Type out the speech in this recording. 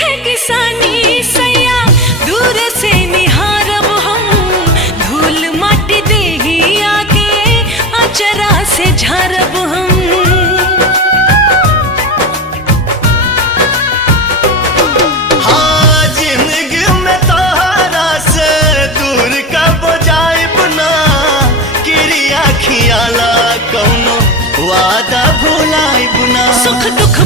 है किसानी सैया दूर से निहारब हम, धूल माटी देही आगे अचरा से झारब हम। हाँ जिंदगी में तोहरा से दूर कब जाइब ना, क्रिया खियाला कौनो वादा भुलाइब ना। सुख दुख